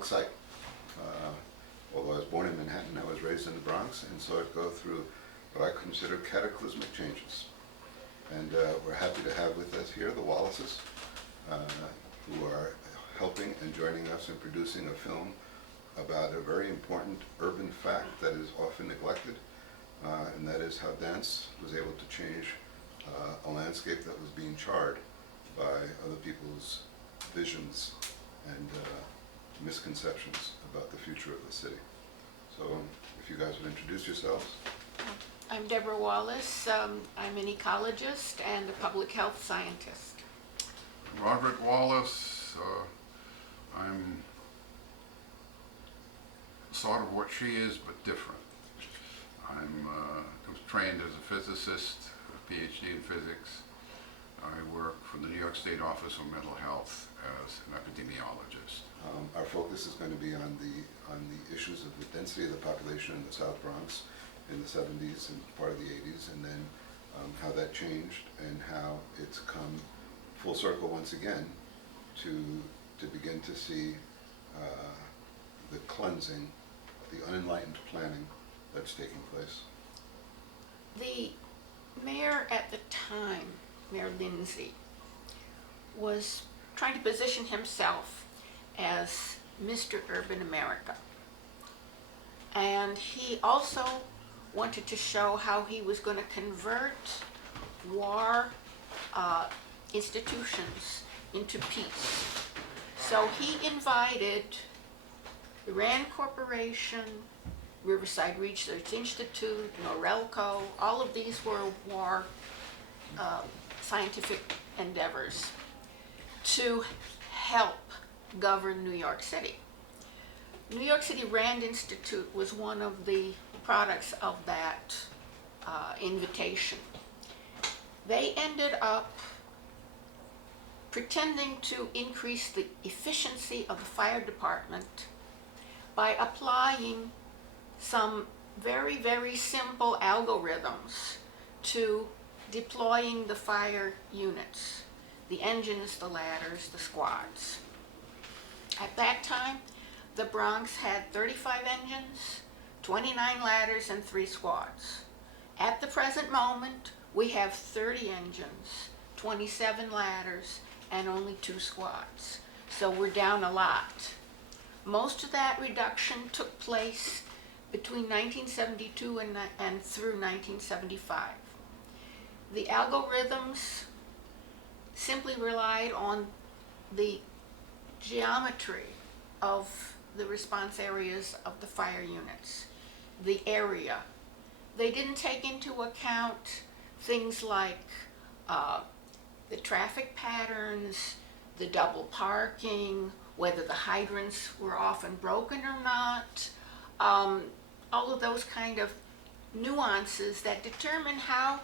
Bronxite. Although I was born in Manhattan, I was raised in the Bronx, and saw it go through what I consider cataclysmic changes. And we're happy to have with us here the Wallaces, who are helping and joining us in producing a film about a very important urban fact that is often neglected, and that is how dance was able to change a landscape that was being charred by other people's visions and misconceptions about the future of the city. So if you guys would introduce yourselves. I'm Deborah Wallace. I'm an ecologist and a public health scientist. Rodrick Wallace. I'm sort of what she is, but different. I was trained as a physicist, a PhD in physics. I work for the New York State Office of Mental Health as an epidemiologist. Our focus is going to be on the issues of the density of the population in the South Bronx in the 70s and part of the 80s, and then how that changed and how it's come full circle once again to begin to see the cleansing, the unenlightened planning that's taking place. The mayor at the time, Mayor Lindsay, was trying to position himself as Mr. Urban America. And he also wanted to show how he was going to convert war institutions into peace. So he invited the Rand Corporation, Riverside Research Institute, Norelco, all of these World War scientific endeavors to help govern New York City. New York City Rand Institute was one of the products of that invitation. They ended up pretending to increase the efficiency of the fire department by applying some very, very simple algorithms to deploying the fire units, the engines, the ladders, the squads. At that time, the Bronx had 35 engines, 29 ladders, and 3 squads. At the present moment, we have 30 engines, 27 ladders, and only 2 squads. So we're down a lot. Most of that reduction took place between 1972 and through 1975. The algorithms simply relied on the geometry of the response areas of the fire units, the area. They didn't take into account things like the traffic patterns, the double parking, whether the hydrants were often broken or not, all of those kind of nuances that determine how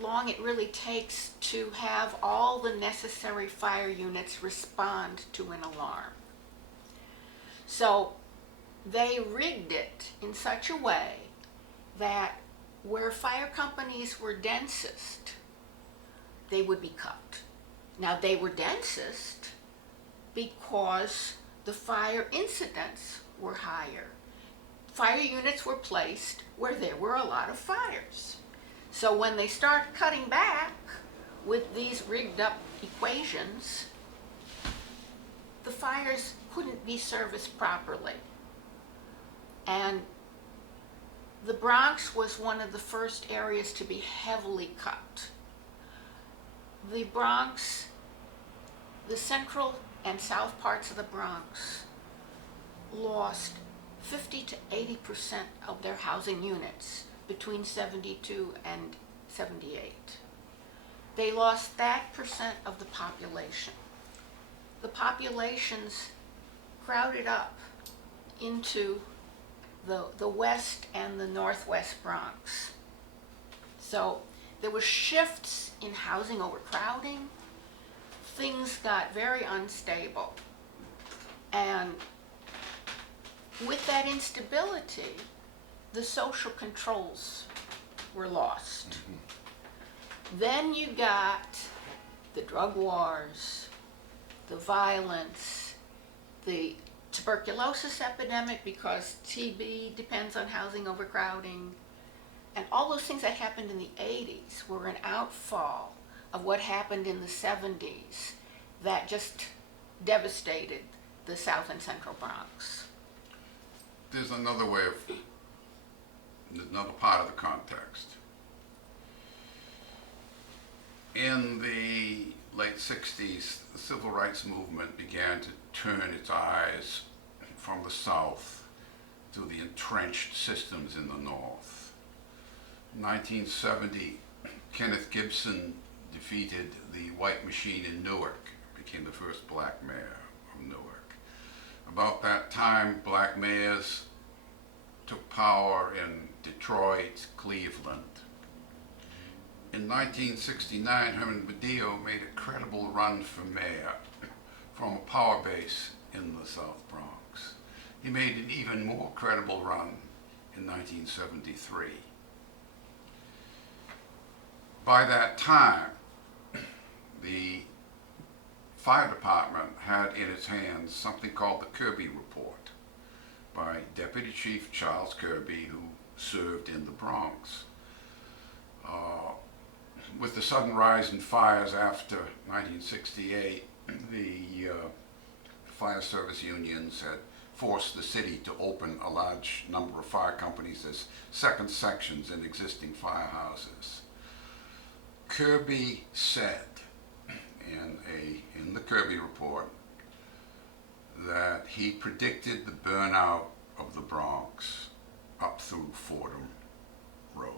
long it really takes to have all the necessary fire units respond to an alarm. So they rigged it in such a way that where fire companies were densest, they would be cut. Now they were densest because the fire incidents were higher. Fire units were placed where there were a lot of fires. So when they start cutting back with these rigged up equations, the fires couldn't be serviced properly. And the Bronx was one of the first areas to be heavily cut. The Bronx, the central and south parts of the Bronx lost 50 to 80% of their housing units between 72 and 78. They lost that percent of the population. The populations crowded up into the west and the northwest Bronx. So there were shifts in housing overcrowding. Things got very unstable. And with that instability, the social controls were lost. Mm-hmm. Then you got the drug wars, the violence, the tuberculosis epidemic because TB depends on housing overcrowding. And all those things that happened in the 80s were an outfall of what happened in the 70s that just devastated the South and Central Bronx. There's another way of, another part of the context. In the late 60s, the civil rights movement began to turn its eyes from the South to the entrenched systems in the North. In 1970, Kenneth Gibson defeated the white machine in Newark, became the first black mayor of Newark. About that time, black mayors took power in Detroit, Cleveland. In 1969, Herman Badillo made a credible run for mayor from a power base in the South Bronx. He made an even more credible run in 1973. By that time, the fire department had in its hands something called the Kirby Report by Deputy Chief Charles Kirby, who served in the Bronx. With the sudden rise in fires after 1968, the fire service unions had forced the city to open a large number of fire companies as second sections in existing firehouses. Kirby said in the Kirby Report that he predicted the burnout of the Bronx up through Fordham Road,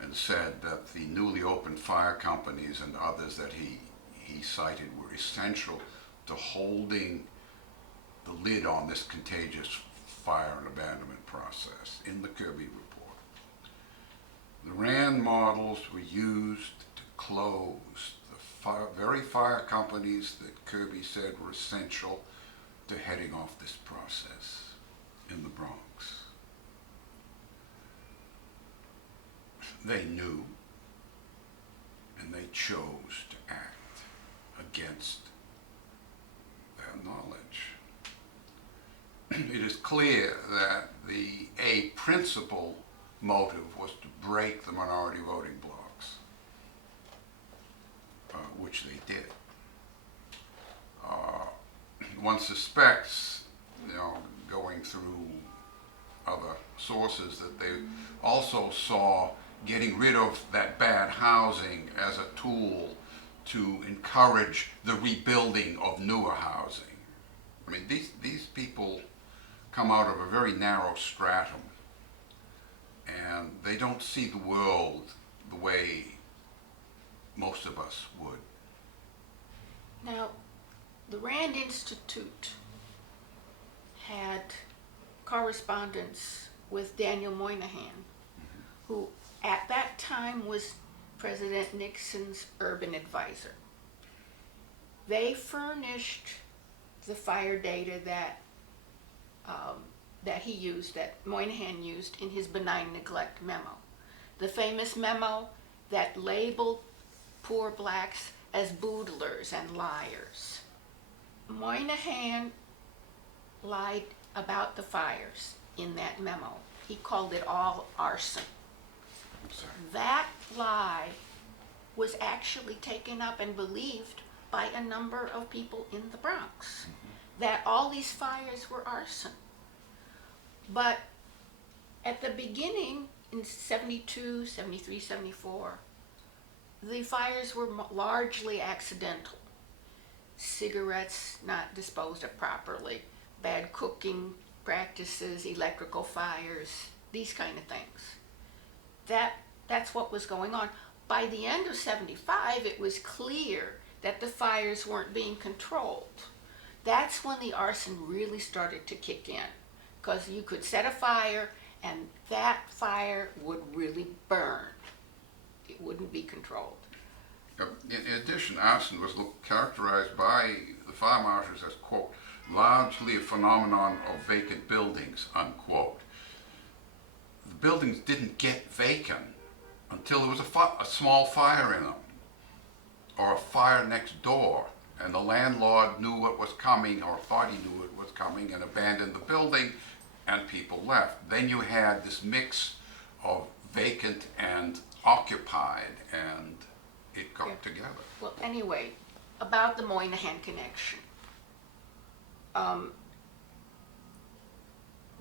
and said that the newly opened fire companies and others that he cited were essential to holding the lid on this contagious fire and abandonment process in the Kirby Report. The RAND models were used to close the very fire companies that Kirby said were essential to heading off this process in the Bronx. They knew, and they chose to act against their knowledge. It is clear that a principal motive was to break the minority voting blocks, which they did. One suspects, going through other sources, that they also saw getting rid of that bad housing as a tool to encourage the rebuilding of newer housing. I mean, these people come out of a very narrow stratum, and they don't see the world the way most of us would. Now, the RAND Institute had correspondence with Daniel Moynihan, who at that time was President Nixon's urban advisor. They furnished the fire data that he used, that Moynihan used in his benign neglect memo. The famous memo that labeled poor blacks as boodlers and liars. Moynihan lied about the fires in that memo. He called it all arson. That lie was actually taken up and believed by a number of people in the Bronx, that all these fires were arson. But at the beginning, in 72, 73, 74, the fires were largely accidental. Cigarettes not disposed of properly, bad cooking practices, electrical fires, these kind of things. That's what was going on. By the end of 75, it was clear that the fires weren't being controlled. That's when the arson really started to kick in, because you could set a fire and that fire would really burn. It wouldn't be controlled. In addition, arson was characterized by the fire marshals as, quote, largely a phenomenon of vacant buildings, unquote. The buildings didn't get vacant until there was a small fire in them, or a fire next door and the landlord knew what was coming, or thought he knew it was coming, and abandoned the building, and people left. Then you had this mix of vacant and occupied, and it got Yeah. together. Well, anyway, about the Moynihan connection.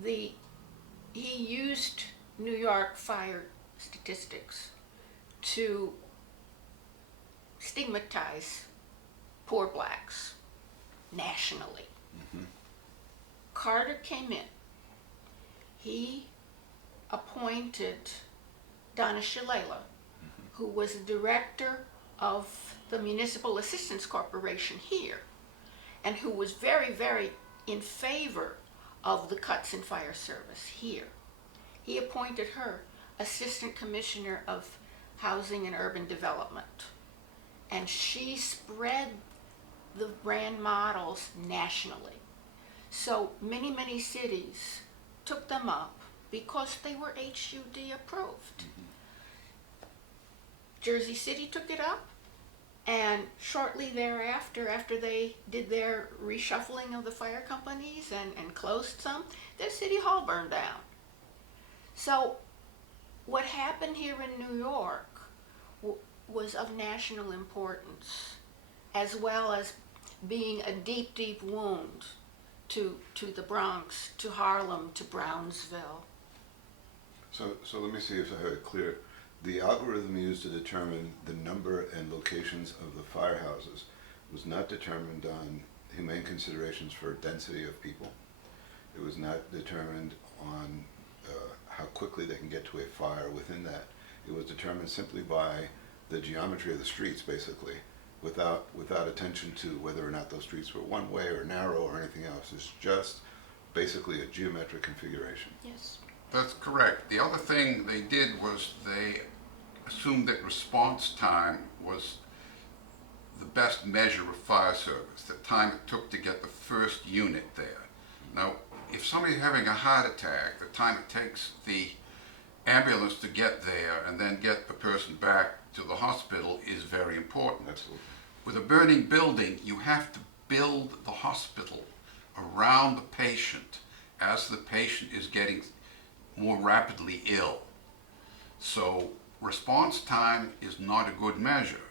He used New York fire statistics to stigmatize poor blacks nationally. Carter came in. He appointed Donna Shalala, who was the director of the Municipal Assistance Corporation here, and who was very, very in favor of the cuts in fire service here. He appointed her Assistant Commissioner of Housing and Urban Development, and she spread the brand models nationally. So many, many cities took them up because they were HUD approved. Jersey City took it up, and shortly thereafter, after they did their reshuffling of the fire companies and closed some, their city hall burned down. So what happened here in New York was of national importance, as well as being a deep, deep wound to the Bronx, to Harlem, to Brownsville. So let me see if I have it clear. The algorithm used to determine the number and locations of the firehouses was not determined on humane considerations for density of people. It was not determined on how quickly they can get to a fire within that. It was determined simply by the geometry of the streets, basically, without attention to whether or not those streets were one way or narrow or anything else. It's just basically a geometric configuration. Yes. That's correct. The other thing they did was they assumed that response time was the best measure of fire service, the time it took to get the first unit there. Now, if somebody's having a heart attack, the time it takes the ambulance to get there and then get the person back to the hospital is very important. Absolutely. With a burning building, you have to build the hospital around the patient as the patient is getting more rapidly ill. So response time is not a good measure.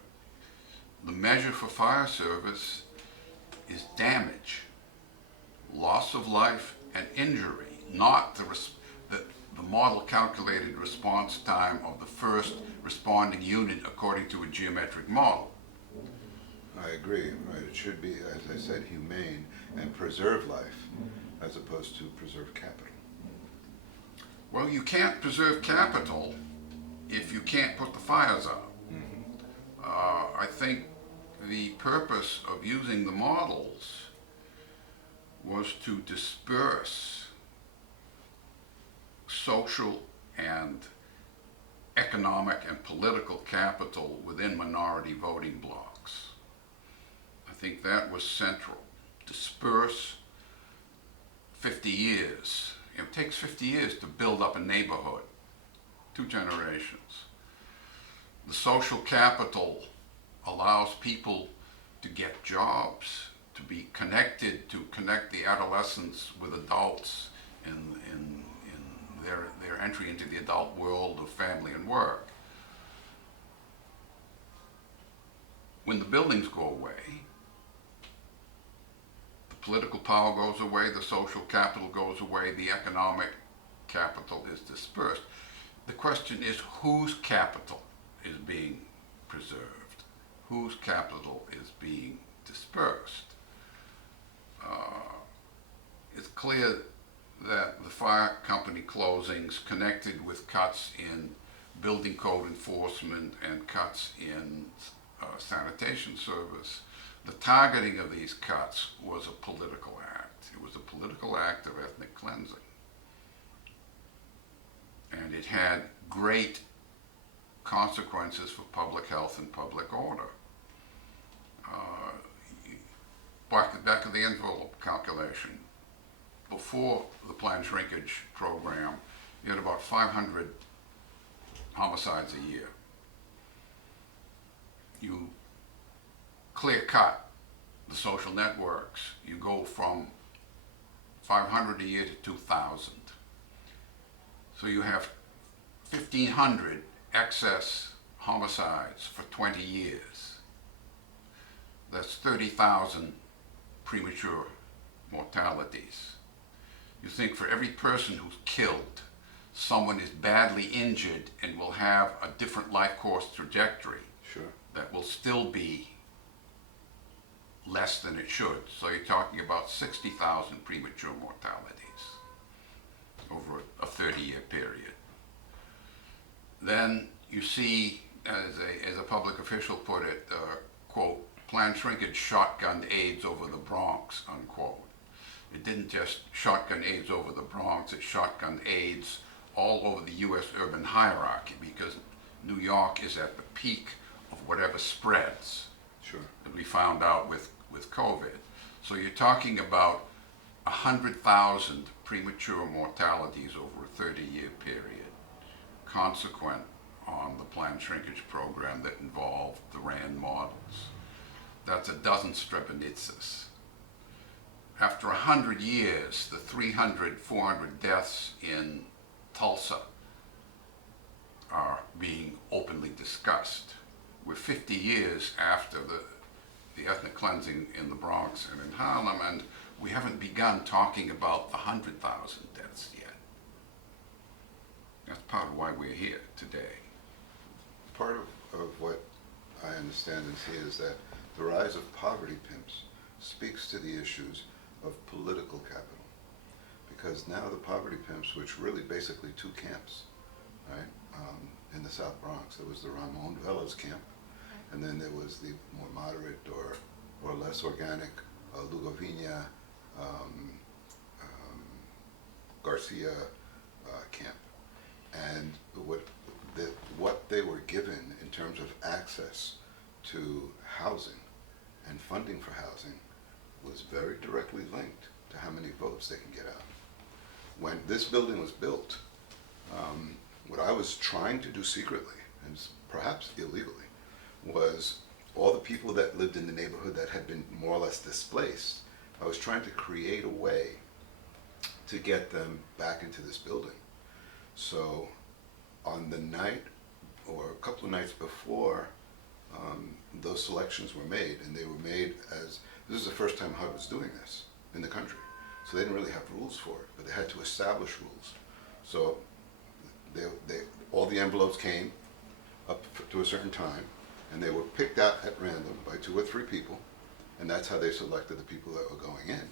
The measure for fire service is damage, loss of life and injury, not the model calculated response time of the first responding unit according to a geometric model. I agree, right? It should be, as I said, humane and preserve life as opposed to preserve capital. Well, you can't preserve capital if you can't put the fires out. I think the purpose of using the models was to disperse social and economic and political capital within minority voting blocks. I think that was central. Disperse 50 years. It takes 50 years to build up a neighborhood, 2 generations. The social capital allows people to get jobs, to be connected, to connect the adolescents with adults in their entry into the adult world of family and work. When the buildings go away, the political power goes away, the social capital goes away, the economic capital is dispersed. The question is, whose capital is being preserved? Whose capital is being dispersed? It's clear that the fire company closings connected with cuts in building code enforcement and cuts in sanitation service, the targeting of these cuts was a political act. It was a political act of ethnic cleansing. And it had great consequences for public health and public order. Back of the envelope calculation, before the planned shrinkage program, you had about 500 homicides a year. You clear cut the social networks, you go from 500 a year to 2,000. So you have 1,500 excess homicides for 20 years. That's 30,000 premature mortalities. You think for every person who's killed, someone is badly injured and will have a different life course trajectory Sure. that will still be less than it should. So you're talking about 60,000 premature mortalities over a 30-year period. Then you see, as a public official put it, quote, planned shrinkage shotgunned AIDS over the Bronx, unquote. It didn't just shotgun AIDS over the Bronx, it shotgunned AIDS all over the U.S. urban hierarchy, because New York is at the peak of whatever spreads Sure. that we found out with COVID. So you're talking about 100,000 premature mortalities over a 30-year period, consequent on the planned shrinkage program that involved the RAND models. That's a dozen Srebrenicas. After 100 years, the 300, 400 deaths in Tulsa are being openly discussed. We're 50 years after the ethnic cleansing in the Bronx and in Harlem, and we haven't begun talking about the 100,000 deaths yet. That's part of why we're here today. Part of what I understand and see is that the rise of poverty pimps speaks to the issues of political capital. Because now the poverty pimps, which really basically two camps, right? In the South Bronx, there was the Ramon Velas camp, and then there was the more moderate or less organic Lugovina Garcia camp. And what they were given in terms of access to housing and funding for housing was very directly linked to how many votes they can get out. When this building was built, what I was trying to do secretly, and perhaps illegally, was all the people that lived in the neighborhood that had been more or less displaced, I was trying to create a way to get them back into this building. So on the night, or a couple of nights before those selections were made, and they were made as, this is the first time HUD was doing this in the country. So they didn't really have rules for it, but they had to establish rules. So all the envelopes came up to a certain time, and they were picked out at random by 2 or 3 people, and that's how they selected the people that were going in.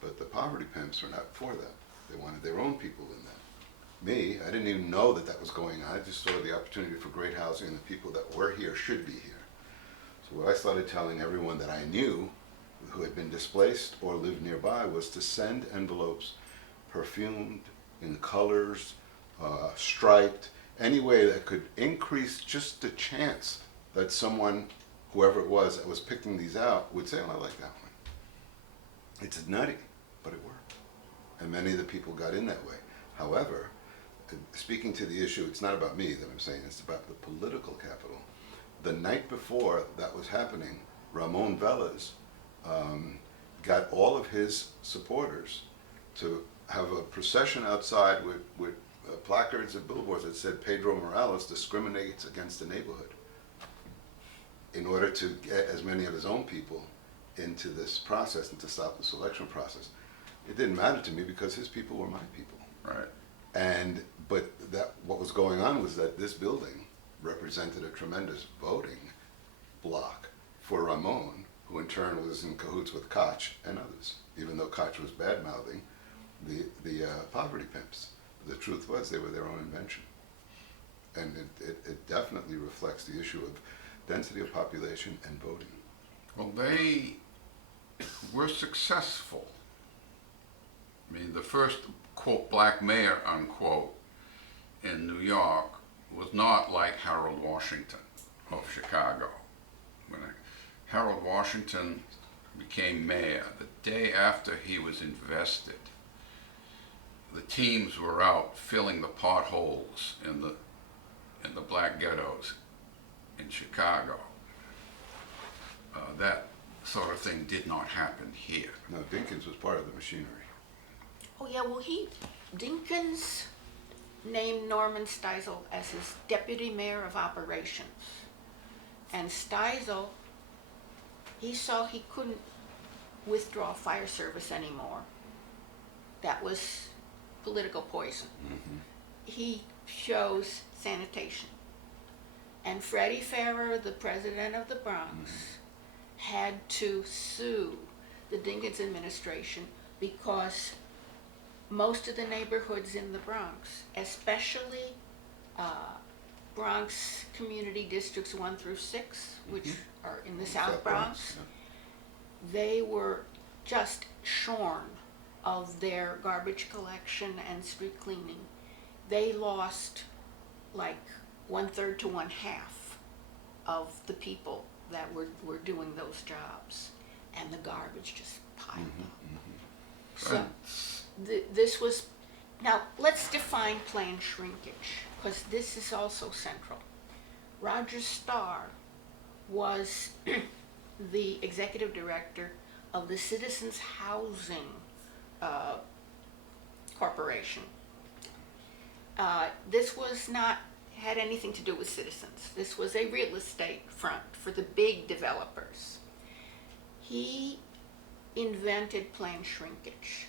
But the poverty pimps were not for that. They wanted their own people in that. Me, I didn't even know that that was going on. I just saw the opportunity for great housing, and the people that were here should be here. So what I started telling everyone that I knew who had been displaced or lived nearby was to send envelopes perfumed, in colors, striped, any way that could increase just the chance that someone, whoever it was that was picking these out, would say, oh, I like that one. It's nutty, but it worked. And many of the people got in that way. However, speaking to the issue, it's not about me that I'm saying, it's about the political capital. The night before that was happening, Ramon Velas got all of his supporters to have a procession outside with placards and billboards that said Pedro Morales discriminates against the neighborhood, in order to get as many of his own people into this process and to stop the selection process. It didn't matter to me because his people were my people. Right. But what was going on was that this building represented a tremendous voting block for Ramon, who in turn was in cahoots with Koch and others, even though Koch was bad-mouthing the poverty pimps. The truth was they were their own invention. And it definitely reflects the issue of density of population and voting. Well, they were successful. I mean, the first, quote, black mayor, unquote, in New York was not like Harold Washington of Chicago. When Harold Washington became mayor, the day after he was invested, the teams were out filling the potholes in the black ghettos in Chicago. That sort of thing did not happen here. No, Dinkins was part of the machinery. Oh, yeah, well, Dinkins named Norman Steisel as his deputy mayor of operations. And Steisel, he saw he couldn't withdraw fire service anymore. That was political poison. Mm-hmm. He chose sanitation. And Freddie Farrer, the president of the Bronx, had to sue the Dinkins administration because most of the neighborhoods in the Bronx, especially Bronx community districts 1 through 6, which are in the South Bronx, they were just shorn of their garbage collection and street cleaning. They lost like 1/3 to 1/2 of the people that were doing those jobs, and the garbage just piled up. So this was, now let's define planned shrinkage, because this is also central. Roger Starr was the executive director of the Citizens Housing Corporation. This was not had anything to do with citizens. This was a real estate front for the big developers. He invented planned shrinkage.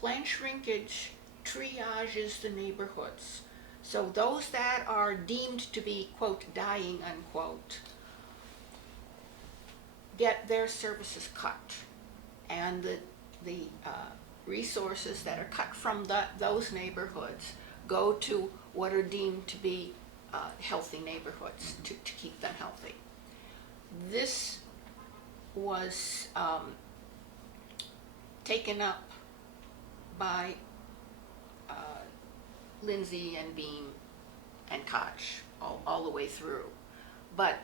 Planned shrinkage triages the neighborhoods. So those that are deemed to be, quote, dying, unquote, get their services cut. And the resources that are cut from those neighborhoods go to what are deemed to be healthy neighborhoods, to keep them healthy. This was taken up by Lindsay and Beam and Koch all the way through. But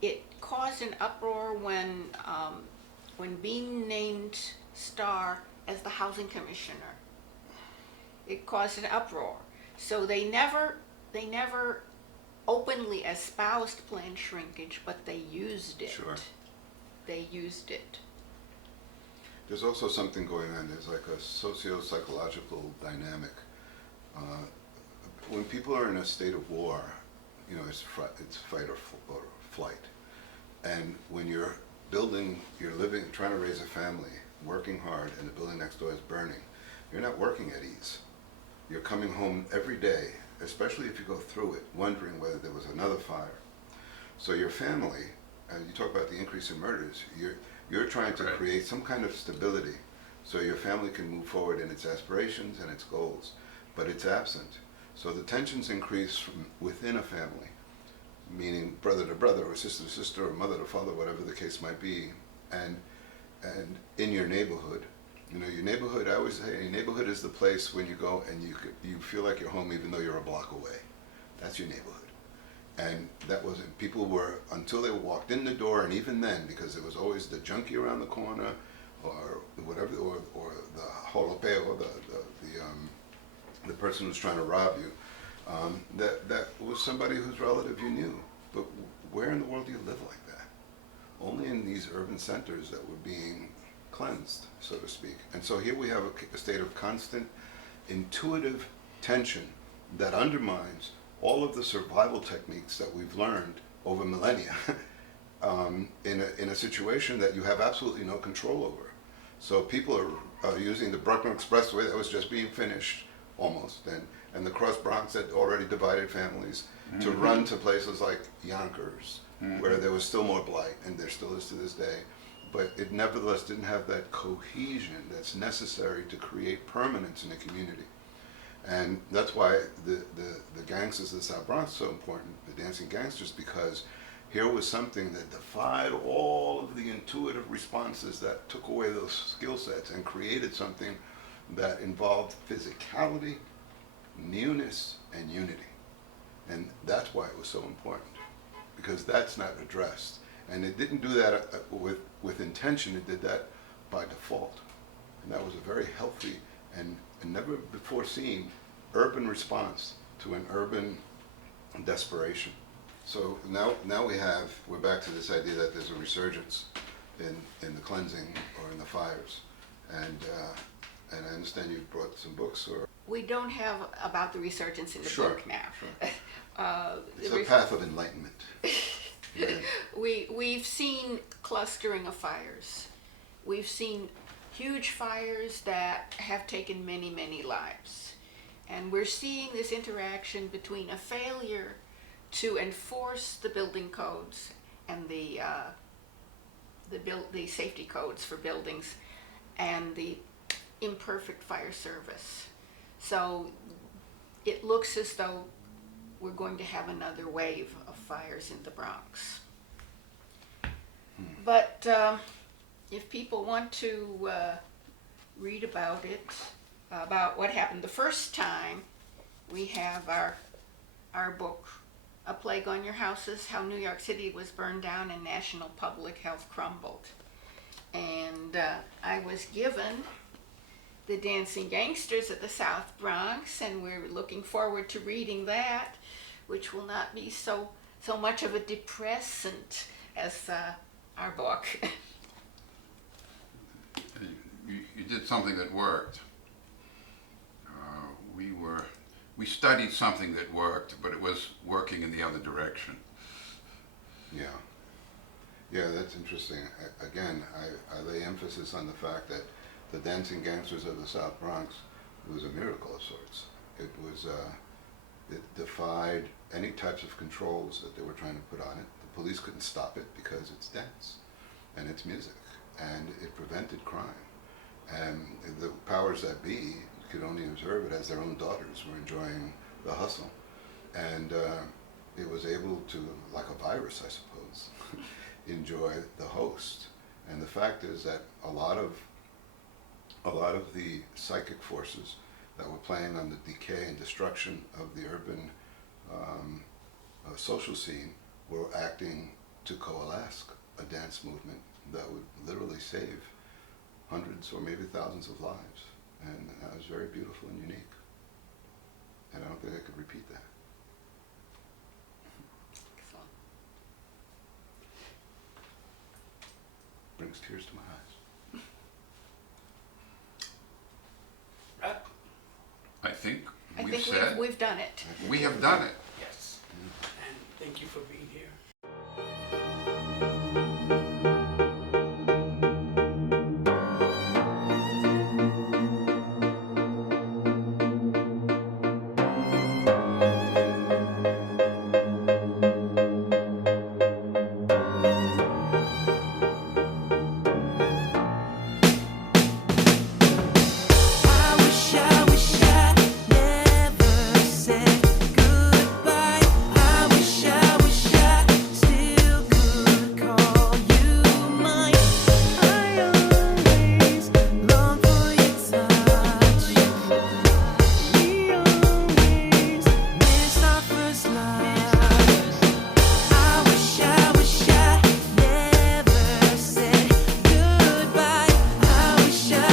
it caused an uproar when Beam named Starr as the housing commissioner. It caused an uproar. So they never openly espoused planned shrinkage, but they used it. Sure. They used it. There's also something going on. There's like a socio-psychological dynamic. When people are in a state of war, you know, it's fight or flight. And when you're living, trying to raise a family, working hard, and the building next door is burning, you're not working at ease. You're coming home every day, especially if you go through it, wondering whether there was another fire. So your family, and you talk about the increase in murders, you're trying to create some kind of stability so your family can move forward in its aspirations and its goals, but it's absent. So the tensions increase from within a family, meaning brother to brother, or sister to sister, or mother to father, whatever the case might be, and in your neighborhood. You know, your neighborhood, I always say, your neighborhood is the place when you go and you feel like you're home even though you're a block away. That's your neighborhood. And that wasn't, people were, until they walked in the door, and even then, because there was always the junkie around the corner, or whatever, or the holopeo, or the person who's trying to rob you, that was somebody whose relative you knew. But where in the world do you live like that? Only in these urban centers that were being cleansed, so to speak. And so here we have a state of constant intuitive tension that undermines all of the survival techniques that we've learned over millennia in a situation that you have absolutely no control over. So people are using the Brooklyn Expressway that was just being finished almost, and the Cross Bronx that already divided families, to run to places like Yonkers, where there was still more blight, and there still is to this day. But it nevertheless didn't have that cohesion that's necessary to create permanence in a community. And that's why the gangsters of the South Bronx are so important, the dancing gangsters, because here was something that defied all of the intuitive responses that took away those skill sets and created something that involved physicality, newness, and unity. And that's why it was so important, because that's not addressed. And it didn't do that with intention, it did that by default. And that was a very healthy and never before seen urban response to an urban desperation. So now we're back to this idea that there's a resurgence in the cleansing or in the fires. And I understand you brought some books, or? We don't have about the resurgence in the Sure, book now. sure. It's The a path of enlightenment. Right. We've seen clustering of fires. We've seen huge fires that have taken many, many lives. And we're seeing this interaction between a failure to enforce the building codes and the safety codes for buildings and the imperfect fire service. So it looks as though we're going to have another wave of fires in the Bronx. But if people want to read about it, about what happened the first time, we have our book, A Plague on Your Houses, How New York City Was Burned Down and National Public Health Crumbled. And I was given The Dancing Gangsters of the South Bronx, and we're looking forward to reading that, which will not be so much of a depressant as our book. You did something that worked. We studied something that worked, but it was working in the other direction. Yeah. Yeah, that's interesting. Again, I lay emphasis on the fact that the Dancing Gangsters of the South Bronx was a miracle of sorts. It was, it defied any types of controls that they were trying to put on it. The police couldn't stop it because it's dance and it's music, and it prevented crime. And the powers that be could only observe it as their own daughters were enjoying the hustle. And it was able to, like a virus, I suppose, enjoy the host. And the fact is that a lot of the psychic forces that were playing on the decay and destruction of the urban social scene were acting to coalesce a dance movement that would literally save hundreds or maybe thousands of lives. And that was very beautiful and unique. And I don't think I could repeat that. Brings tears to my eyes. I think I we've think said we've done it. we have done it. Yes. And thank you for being here. I wish I never said goodbye. I wish I still could call you mine. I always long for your touch. We always miss our first love. I wish I never said goodbye. I wish I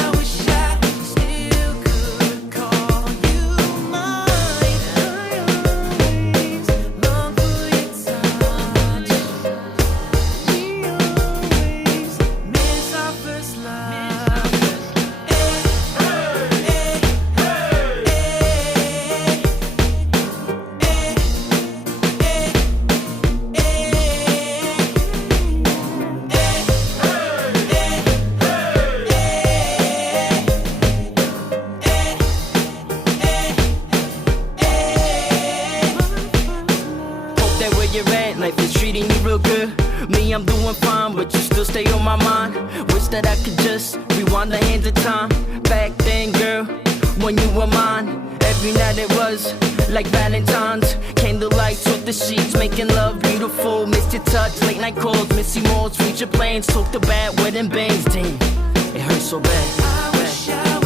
still could call you mine. I always long for your touch. We always miss our first love. Hope that where you're at, life is treating you real good. Me, I'm doing fine, but you still stay on my mind. Wish that I could just rewind the hands of time. Back then, girl, when you were mine. Every night it was like Valentine's. Candlelights with the sheets, making love beautiful. Missed your touch, late night calls, Missy Malls, future plans. Talked about wedding bands, damn, it hurts so bad. I wish I